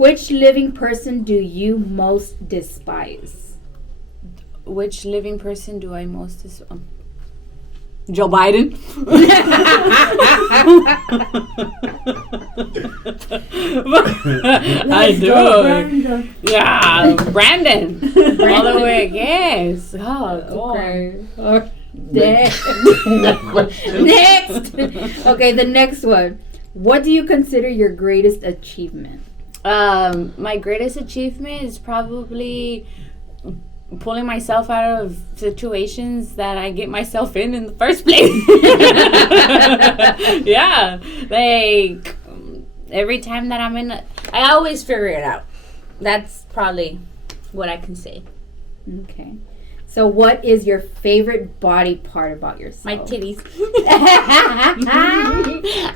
Which living person do you most despise? Which living person do I most despise? Joe Biden. I do. Brandon. Yeah, Brandon. All the way. Yes. Oh, Okay. God. Next. Okay, the next one. What do you consider your greatest achievement? My greatest achievement is probably pulling myself out of situations that I get myself in the first place. Yeah, like every time that I'm in, I always figure it out. That's probably what I can say. Okay. So, what is your favorite body part about yourself? My titties.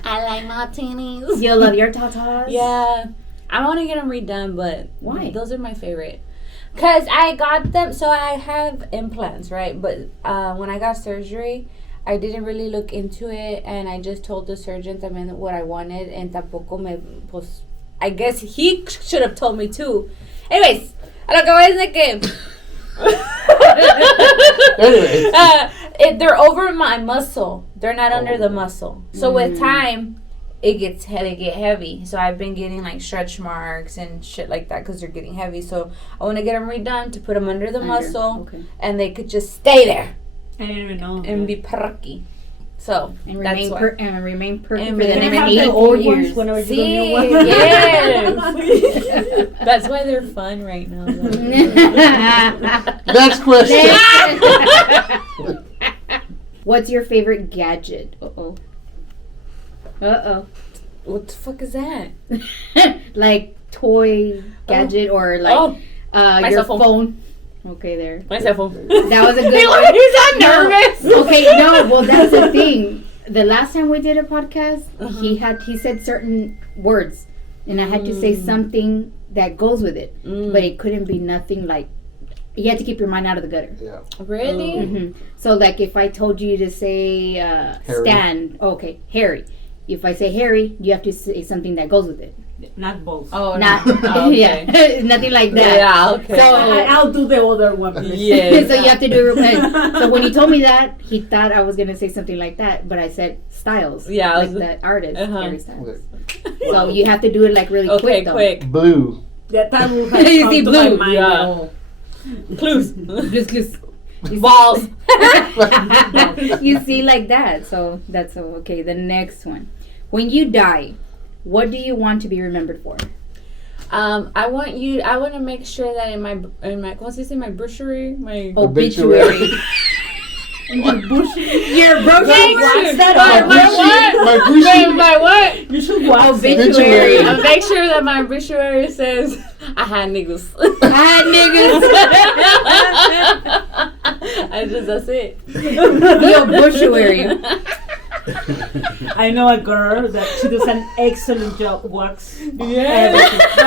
I like my titties. You love your tatas? Yeah, I want to get them redone, but why? Those are my favorite. Cause I got them, so I have implants, right? But when I got surgery, I didn't really look into it, and I just told the surgeon también what I wanted, and tampoco me, pues, I guess he should have told me too. Anyways, a lo que voy a decir que they're over my muscle. They're not under the muscle. So with time, they get heavy. So I've been getting like stretch marks and shit like that because they're getting heavy. So I want to get them redone to put them under the muscle, and they could just stay there. I didn't even know. And be perky. So And that's remain why. remain perky And for the then next have the 84 old years. ones whenever you See, go new ones. yes. That's why they're fun right now. Next question. What's your favorite gadget? Uh-oh. What the fuck is that? Like toy gadget or like my your cell phone. Okay, there. My cell phone. That was a good one. He's not nervous. Okay, no, well that's the thing. The last time we did a podcast, he said certain words, and I had to say something that goes with it, but it couldn't be nothing like. You had to keep your mind out of the gutter. Yeah. Really? Mm-hmm. So, like, if I told you to say Stan, okay, Harry. If I say Harry, you have to say something that goes with it. Not both. Oh, Not, no. Okay. yeah, nothing like that. Yeah, okay. So, I'll do the other one. Please. Yes. so you have to do it. So when he told me that, he thought I was gonna say something like that, but I said Styles. Yeah, like the artist Harry Styles. Okay. So you have to do it like really Okay, quick. quick. Blue. That time will have You come see to blue. my mind. Yeah. Clues. Though. Balls. You see like that. So that's okay. The next one. When you die, what do you want to be remembered for? I want to make sure that in my what's it say, my obituary, my Obituary. Your brochure. What's that? my what? You should watch Obituary. I make sure that my obituary says I had niggas. That's it. The obituary. I know a girl that she does an excellent job. Wax. Yeah.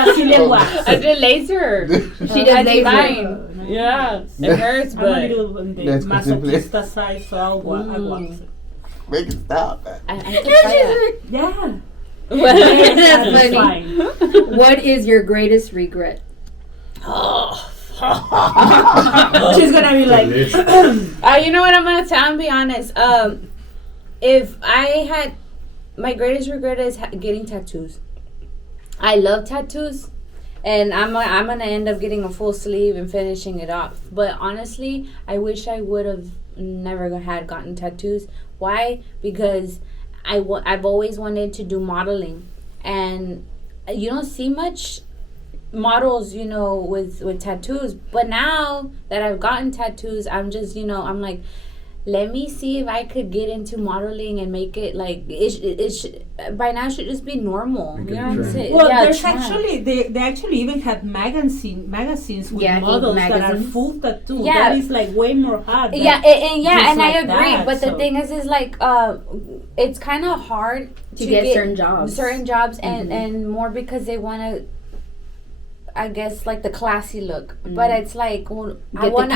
Brazilian wax. I did laser. She does laser. Mine. Yeah. It hurts, I'm a but little on the That's masochista side, so I'll wax it. Make it stop. I can try Yeah. That's That's funny. fine. What is your greatest regret? She's gonna be like, you know what I'm gonna tell and be honest. If I had, my greatest regret is getting tattoos. I love tattoos, and I'm gonna end up getting a full sleeve and finishing it off. But honestly, I wish I would have never had gotten tattoos. Why? Because I've always wanted to do modeling, and you don't see much models, with tattoos. But now that I've gotten tattoos, I'm just, I'm like, let me see if I could get into modeling and make it like it should, by now it should just be normal. You know what I'm saying? well, Yeah, there's trend. actually they actually even have magazines with Yeah, models that are magazines. full tattoo. Yeah. That is like way more hard. than And just I like agree. that, But the so. thing is like it's kind of hard To get certain jobs. and more because they want to. I guess like the classy look, but it's like I want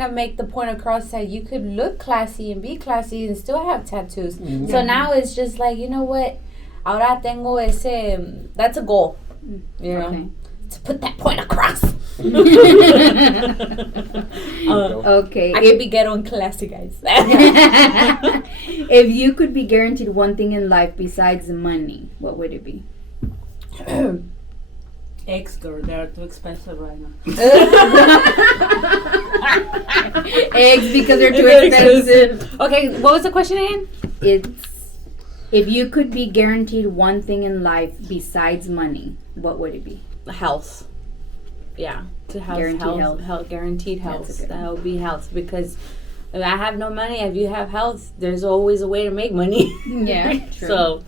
to make the point across that you could look classy and be classy and still have tattoos. So now it's just like, you know what, ahora tengo ese, that's a goal. You know, Okay. to put that point across. Okay. I could be ghetto and classy, guys. If you could be guaranteed one thing in life besides money, what would it be? Eggs, girl, they are too expensive right now. Eggs because they're too expensive. Okay, what was the question again? It's if you could be guaranteed one thing in life besides money, what would it be? Health. Yeah, to have Guaranteed health, guaranteed health. That's a good That would be health, because if I have no money, if you have health, there's always a way to make money. Yeah, true. So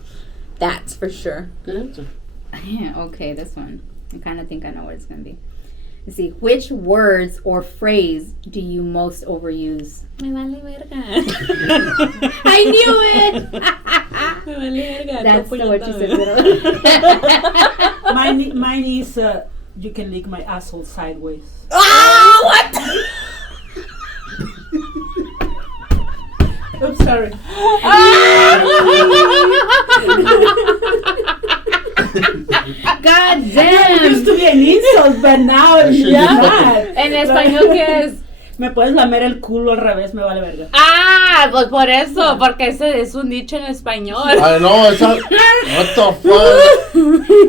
that's for sure. Good answer. Yeah, okay, this one. I kind of think I know what it's going to be. Let's see. Which words or phrase do you most overuse? Me vale verga. I knew it! Me vale verga. That's Topo what you yata. said. Mine is you can lick my asshole sideways. Ah, what? Oops, sorry. God It used damn! to be an insult, but now it's should be not. En español, ¿qué es? Me puedes lamer el culo al revés, me vale verga. Ah, pues por eso, porque ese es un dicho en español. I know. It's not, what the fuck?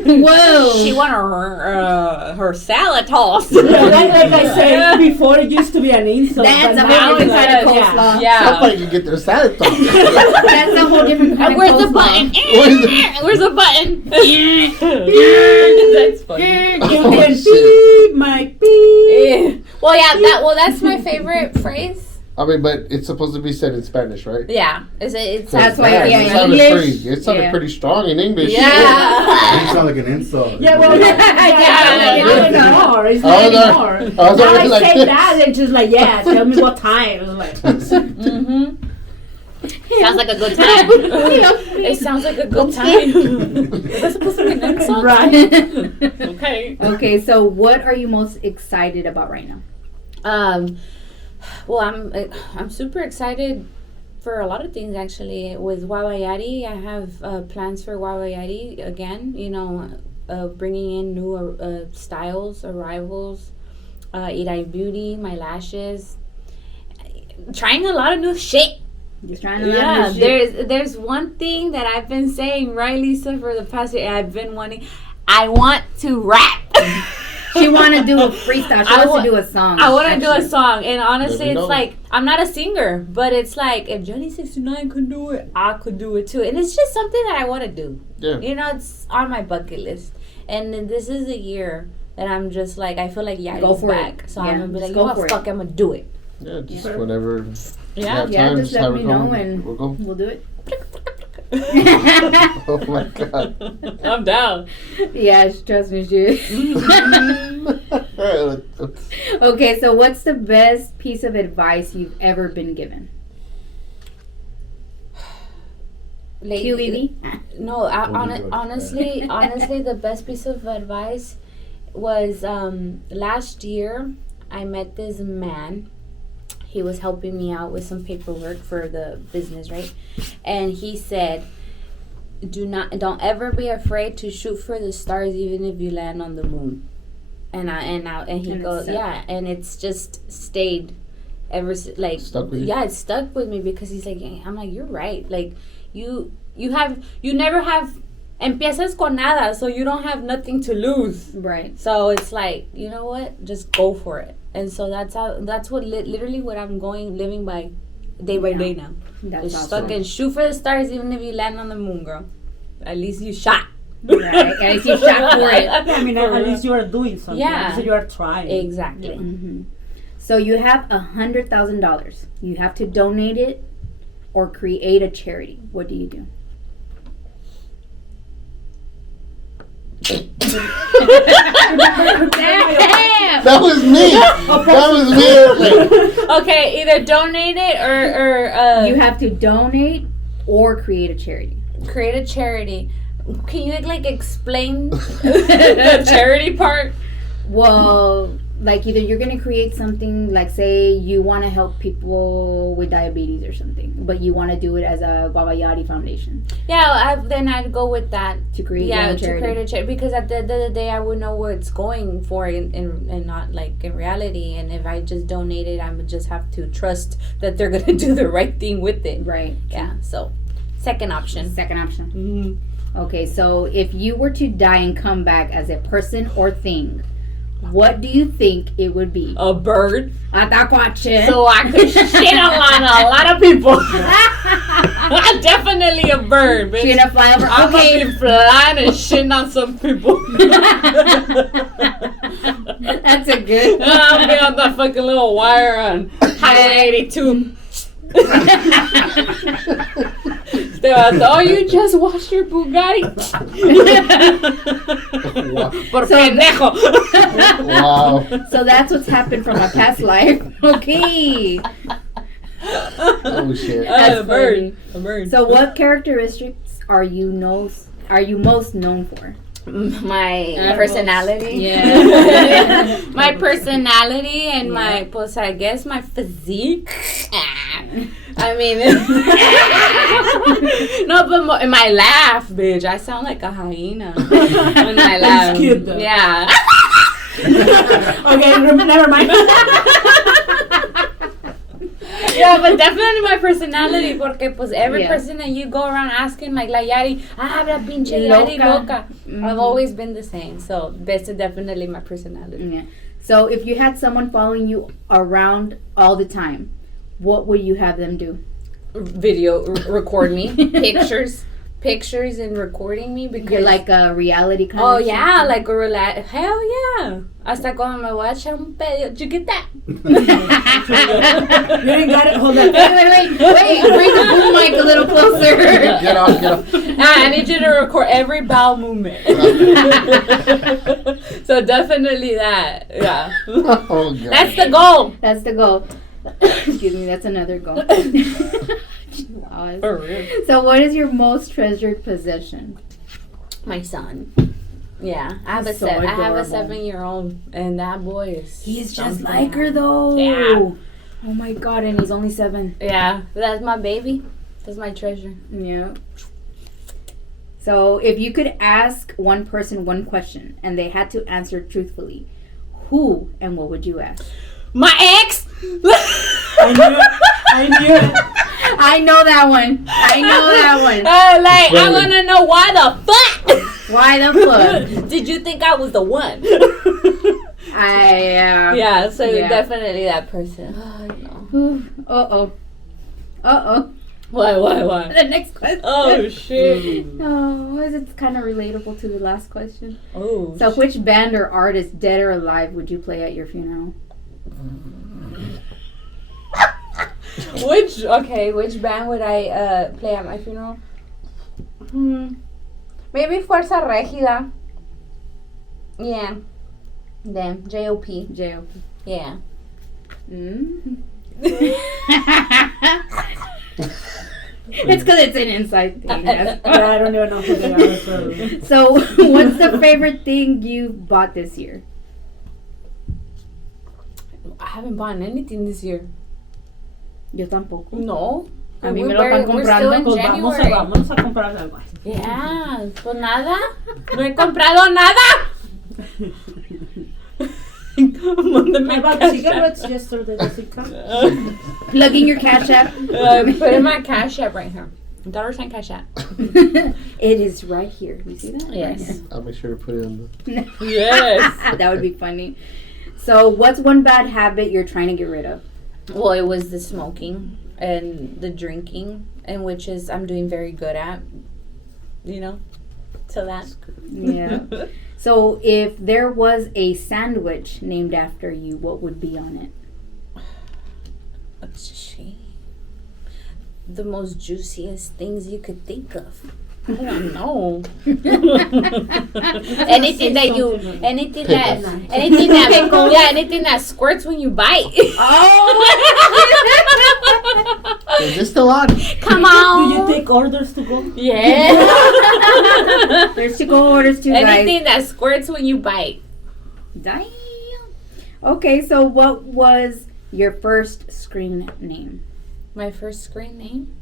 Whoa! She want her salad tossed. Like I said before, it used to be an insult. That's but a now whole it's different kind of like, coleslaw. Yeah. Somebody can get their salad tossed. That's a whole different kind Where's of the coleslaw. button? Where's Where's the button? That's funny. You Oh, can shit. beep my beep. Well, yeah, that's my favorite phrase. I mean, but it's supposed to be said in Spanish, right? Yeah, it's That's why, Yeah, yeah, it in sounded English, pretty. It sounded yeah. pretty strong in English. yeah. You sound like an insult. Yeah, well, Yeah, not anymore. It's I not was anymore. I was Now I already like say this. that and just like, yeah, tell me what time. It's like, Mm-hmm. Sounds like a good time. It sounds like a good time. Is that supposed to be an insult? right. Okay. Okay, so what are you most excited about right now? Well, I'm super excited for a lot of things actually. With Guayabitaa, I have plans for Guayabitaa again. You know, bringing in new styles, arrivals, Irai Beauty, my lashes, trying a lot of new shit. Just trying to Yeah, learn this shit. there's one thing that I've been saying, right, Lisa, for the past year. I've been wanting. I want to rap. She want to do a freestyle. She wants to do a song. I want to do a actually. song, and honestly, Let me it's know. like I'm not a singer, but it's like if Johnny 69 could do it, I could do it too, and it's just something that I want to do. Yeah. You know, it's on my bucket list, and then this is the year that I'm just like I feel like Go Yadi's for back, it. so Yeah, I'm gonna be just like, go you know for what, it. fuck, I'm gonna do it. Yeah, just Yeah. whenever you Yeah. have Yeah, time, just let have me it know come. and We'll go. we'll do it. Oh my god. I'm down. Yeah, trust me, she. Okay, so what's the best piece of advice you've ever been given? QEV? No, Only good. honestly, the best piece of advice was last year. I met this man. He was helping me out with some paperwork for the business, right? And he said, don't ever be afraid to shoot for the stars, even if you land on the moon." And he And goes, it's yeah, and it's just stayed like Stuck with you? yeah, it stuck with me because he's like, I'm like, you're right, like you never have empiezas con nada, so you don't have nothing to lose. Right. So it's like, you know what, just go for it. And so that's what literally what I'm living by day by day now. That's Just awesome. fucking shoot for the stars, even if you land on the moon, girl. At least you shot. Right. At least you shot for it. Yeah, I mean, at least you are doing something. Yeah. So you are trying. Exactly. Mm-hmm. So you have $100,000. You have to donate it or create a charity. What do you do? Damn! That was me. That was me. Okay, either donate it or You have to donate or create a charity. create a charity. Can you like explain the charity part? Well, like either you're gonna create something like, say you want to help people with diabetes or something, but you want to do it as a Guayabitaa Foundation. Yeah, then I'd go with that. To create Yeah, your own to charity. create a charity, because at the end of the day, I would know where it's going for, and not like in reality. And if I just donate it, I would just have to trust that they're gonna do the right thing with it. Right. Yeah. So, second option. Second option. Mm-hmm. Okay, so if you were to die and come back as a person or thing, what do you think it would be? A bird. Atacuache. So I could shit on a lot of people. Definitely a bird, bitch. You're gonna fly over. I'm Okay. gonna be flying and shitting on some people. That's a good. I'll be on that fucking little wire on Highway 82. Oh, you just washed your Bugatti. Por pendejo. Wow. So that's what's happened from my past life. Okay. Oh shit. That's A bird. funny. A bird. So what characteristics are you most known for? My personality. Yeah. My personality and my, pues, I guess my physique. I mean, no, but my laugh, bitch. I sound like a hyena when I laugh. It's cute, though. Yeah. Okay, never mind. Yeah, but definitely my personality, porque pues every Yeah. person that you go around asking, like la Yari, la pinche Yari loca. I've always been the same, so that's definitely my personality. Yeah. So if you had someone following you around all the time, what would you have them do? Video, record me, pictures and recording me, because You're like a reality kind oh of yeah, something? like a relax. Hell yeah. Hasta cuando me voy a echar un pedo. Did you get that? You ain't got it. Hold on. Wait, bring the boom mic a little closer. Get off. I need you to record every bowel movement. So definitely that. Yeah. Oh god. That's the goal. That's the goal. Excuse me, that's another goal. For real. So what is your most treasured possession? My son. Yeah, I have So I have adorable. a 7-year-old, and that boy is. He's just something like her though. Yeah. Oh my god, and he's only 7. Yeah, that's my baby. That's my treasure. Yeah. So if you could ask one person one question and they had to answer truthfully, who and what would you ask? My ex. I knew it. I know that one. I know that one. Like, I want to know why the fuck. Why the fuck? Did you think I was the one? Yeah, so Yeah. definitely that person. Oh, no. Uh-oh. Why? The next question. Oh, shit. Oh, it's kind of relatable to the last question. Oh, So which band or artist, dead or alive, would you play at your funeral? Which band would I play at my funeral? Maybe Fuerza Regida. Yeah. Them. J.O.P. J.O.P. Yeah. It's because it's an inside thing. That's why. I don't even know who they are. So. So, what's the favorite thing you bought this year? I haven't bought anything this year. Yo tampoco. No. A mí me lo están We're still in Pues January. vamos a comprar algo. Yeah, pues nada. No he comprado nada. Mándame I bought cash cigarettes app. yesterday. Does it count? Plug in your Cash App. Put in my cash app right here. $sign cash app. It is right here. You see that? Yes. I'll make sure to put it on the. Yes. That would be funny. So, what's one bad habit you're trying to get rid of? Well, it was the smoking and the drinking, and which is I'm doing very good at. You know, so that. Yeah. So, if there was a sandwich named after you, what would be on it? Let's see. The most juiciest things you could think of. I don't know. anything Pickles. anything that squirts when you bite. Is this still on? Come Do on. you take orders to go? Yeah. There's to go orders too, guys. Anything that squirts when you bite. Damn. Okay, so what was your first screen name? My first screen name?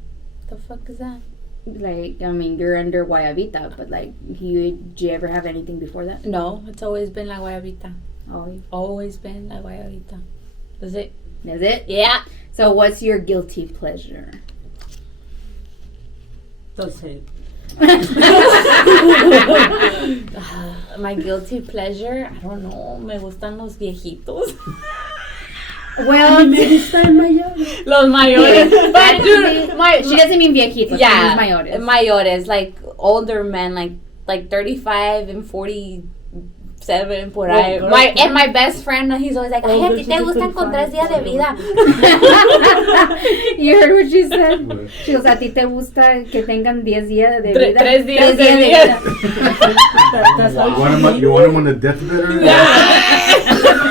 The fuck is that? Like, I mean, you're under Guayabita, but like, did you ever have anything before that? No, it's always been La Guayabita. Oh, Always been La Guayabita. That's it. is it? Yeah. So, what's your guilty pleasure? Don't say it. My guilty pleasure, I don't know. Me gustan los viejitos. Well, Me gustan mayores. Los mayores. But dude, she doesn't mean viejitos. yeah, She means mayores. mayores, like older men, like 35 and 47 por ahí. girl. And my best friend, he's always like, ay, a ti te gustan con 3 días de vida. You heard what she said? She goes, a ti te gusta que tengan 10 días de vida. 3 días de vida. That's You how want him on the deathbed?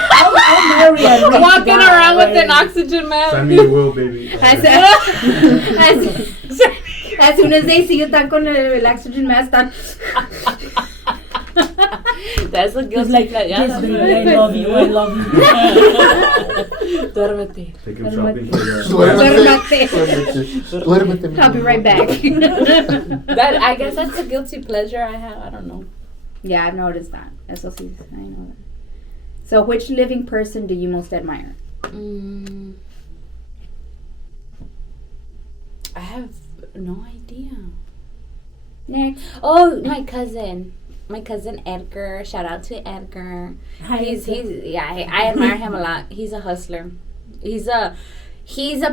I'll marry a Walking rich guy, around with right? an oxygen mask. Send me a will, baby. As soon as they see you están con el oxygen mask, están... That's a It's guilty like, pleasure. yes, baby, I love you, I love you. Duérmete. Take him shopping for your... Duérmete. I'll be right back. I guess that's a guilty pleasure I have. I don't know. Yeah, I've noticed that. Eso sí, I know that. So, which living person do you most admire? I have no idea. Next. Oh, my cousin Edgar. Shout out to Edgar. Hi, I admire him a lot. He's a hustler. He's a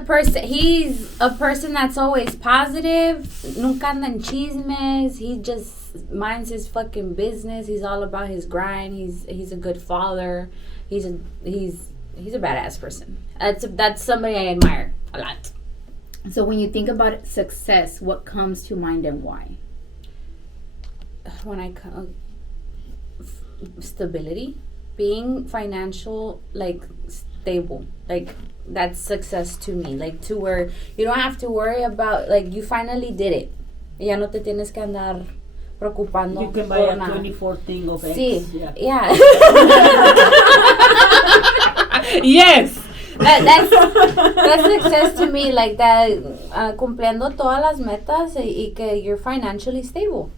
person that's always positive. Nunca anda en chismes. He just minds his fucking business. He's all about his grind. He's a good father. He's a badass person. That's somebody I admire a lot. So, when you think about success, what comes to mind and why? When I stability, being financial, like stable, like that's success to me. Like to where you don't have to worry about, like you finally did it. Ya no te tienes que andar preocupando. You can buy a 24 thing of eggs. Sí, Yeah. Yes. That's success to me, like that, cumpliendo todas las metas y que you're financially stable.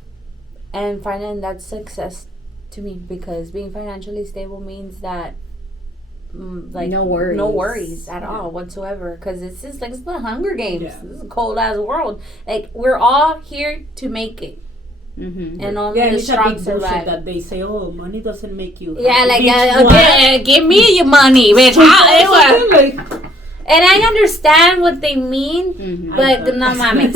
And finding that's success to me, because being financially stable means that like No worries. at all whatsoever, because it's just like it's the Hunger Games. Yeah. This is a cold ass world. Like we're all here to make it, Mm-hmm. and only Yeah, the it's a strong big bullshit survive. that they say, oh, money doesn't make you Yeah, like Bitch, okay, give me your money, bitch. what? Like, And I understand what they mean, Mm-hmm. but no mames.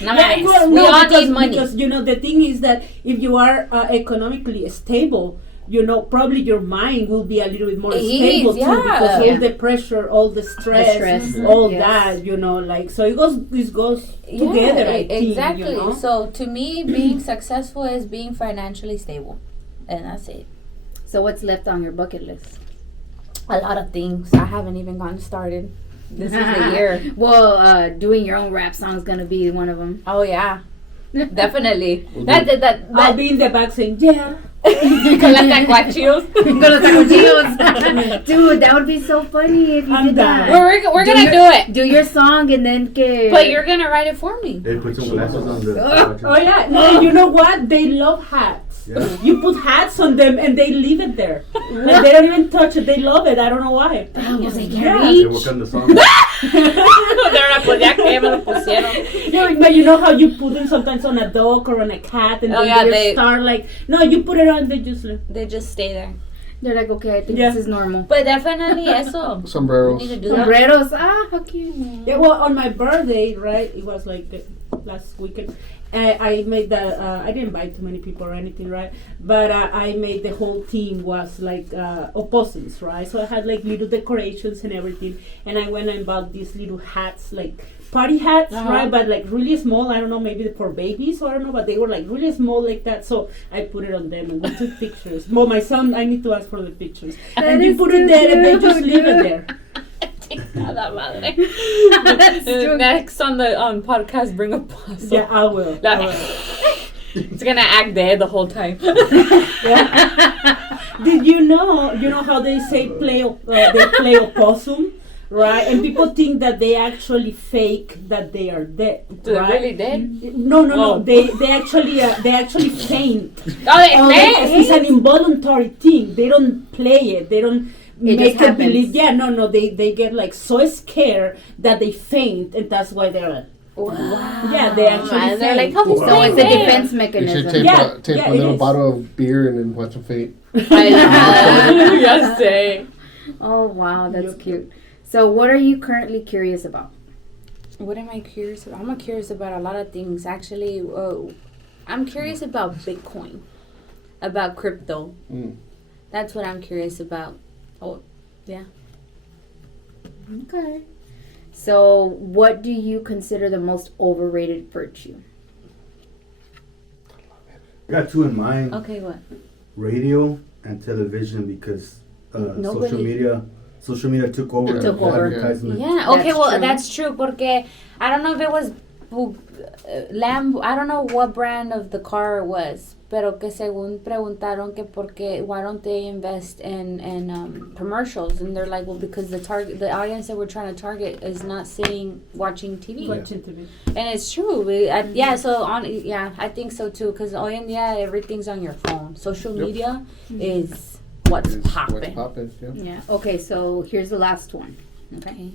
No yeah, mames. well, We no, all because, need money. because the thing is that if you are economically stable, probably your mind will be a little bit more It stable is, too, yeah. because Yeah. all the pressure, all the stress, all yes. that, like, so it goes together, I think, exactly. So to me, being successful is being financially stable, and that's it. So, what's left on your bucket list? A lot of things. I haven't even gotten started. This is the year. Well, doing your own rap song is gonna be one of them. Oh yeah, definitely. Well, that I'll be in the back saying, yeah. con las tacuachillos. Con los tacuchillos. Dude, that would be so funny if you I'm did that. down. We're gonna do it. Do your song and then que... But you're gonna write it for me. They put some glasses on the... Oh yeah, no, you know what? They love hats. Yeah. You put hats on them and they leave it there. Like, they don't even touch it. They love it. I don't know why. Vamos, they Yeah. can't They reach. work on the song. Ya que me lo pusieron. No, but you know how you put them sometimes on a dog or on a cat and Oh, then yeah, they they- start like, no, you put it on, they just like, They just stay there. They're like, okay, I think Yeah. this is normal. But definitely eso. We Sombreros. need to do that. Sombreros. How cute. yeah, well, on my birthday, right, it was like last weekend, I made I didn't invite too many people or anything, right, but I made the whole team was like opossums, right, so I had like little decorations and everything, and I went and bought these little hats, like party hats, right, but like really small. I don't know, maybe for babies, or I don't know, but they were like really small like that, so I put it on them and we took pictures. Well, my son, I need to ask for the pictures, and you is put it too there and they cute, just leave it dude. there. Nada madre. That's true. Next on the podcast, bring a puzzle. Yeah, I will. La- It's gonna act dead the whole time. Did you know how they say they play opossum, right? And people think that they actually fake that they are dead. Do right? they really dead? No. Oh. They actually faint. Oh, they It's an involuntary thing. They don't play it. They don't It make just it believe. happens. Yeah, no. They get like so scared that they faint, and that's why they're like. Wow. Yeah, they actually And they're like, faint. oh, So it's a dead. defense You mechanism. should tape, Yeah, tape yeah, a it little is. bottle of beer and then watch them fade. Yes, say. Oh wow, that's Yep. cute. So what are you currently curious about? What am I curious about? I'm curious about a lot of things. Actually, I'm curious about Bitcoin, about crypto. Mm. That's what I'm curious about. Oh, yeah. Okay. So what do you consider the most overrated virtue? I got two in mind: Okay, what? radio and television, because Nobody- social media took over. It took over. Advertisement. Yeah. Okay. That's Well, true. that's true. Porque I don't know if it was Lamb. I don't know what brand of the car it was. Pero que según preguntaron que porque why don't they invest in commercials, and they're like, well, because the audience that we're trying to target is not sitting watching TV. Watching TV. And it's true. I think so too. Because hoy en día everything's on your phone. Social Yep. media is what's It's popping. What's popping, yeah. Yeah. Okay, so here's the last one. Okay.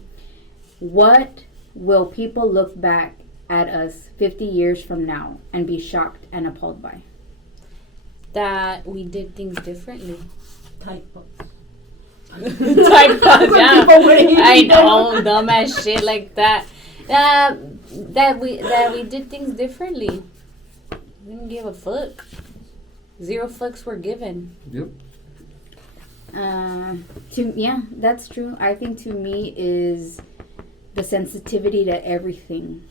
What will people look back at us 50 years from now and be shocked and appalled by? That we did things differently. Typo. Type of, yeah. People were eating I them. know, dumbass shit like that. That we did things differently. We didn't give a fuck. 0 fucks were given. Yep. Yeah, that's true. I think to me is the sensitivity to everything.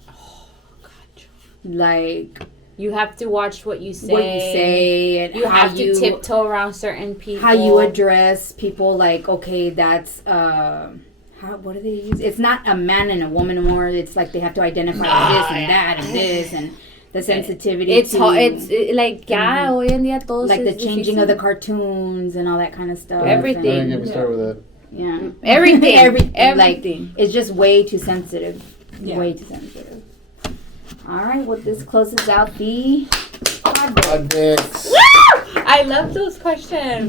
Like You have to watch what you say. what you say and You how have to tiptoe around certain people. how you address people. Like, okay, that's what do they use? It's not a man and a woman anymore. It's like they have to identify this and that and this and the sensitivity. It's to, hard. Like ya hoy en día todos like the es changing difícil. of the cartoons and all that kind of stuff. Everything. Don't And, get me started with that. yeah. Everything. Everything. Like, Everything. it's just way too sensitive. Yeah. Way too sensitive. All right. Well, this closes out the Odd mix. I love those questions.